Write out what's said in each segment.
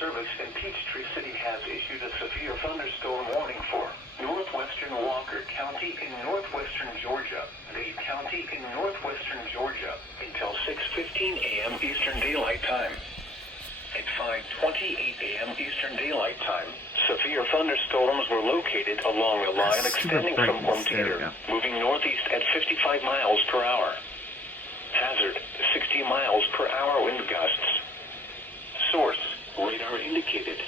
Service in Peachtree City has issued a severe thunderstorm warning for northwestern Walker County in northwestern Georgia, Dade County in northwestern Georgia, until 6:15 a.m. Eastern Daylight Time. At 5:28 a.m. Eastern Daylight Time, severe thunderstorms were located along a line extending from Ormtater, moving northeast at 55 miles per hour. Hazard, 60 miles per hour wind gusts. Source, radar indicated.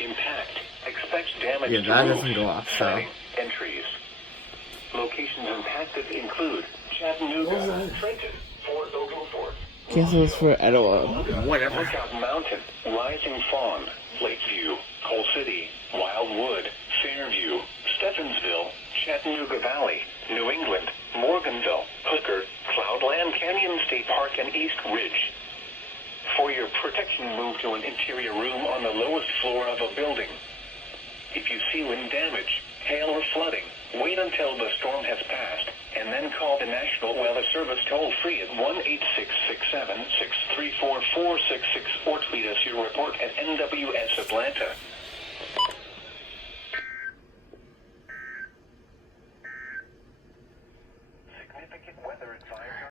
Impact, expect damage to that roofs, doesn't go off, so. siding, and trees. Locations impacted include Chattanooga, Trenton, Fort Oglethorpe, Guess it was for Etowah. Whatever. Lookout Mountain, Rising Fawn, Lakeview, Coal City, Wildwood, Fairview, Stephensville, Chattanooga Valley, New England, Morganville, Hooker, Cloudland Canyon State Park, and East Ridge. For your protection, move to an interior room on the lowest floor of a building. If you see wind damage, hail, or flooding, wait until the storm has passed, and then call the National Weather Service toll-free at 1-866-7-634-466 or tweet us your report at NWS Atlanta.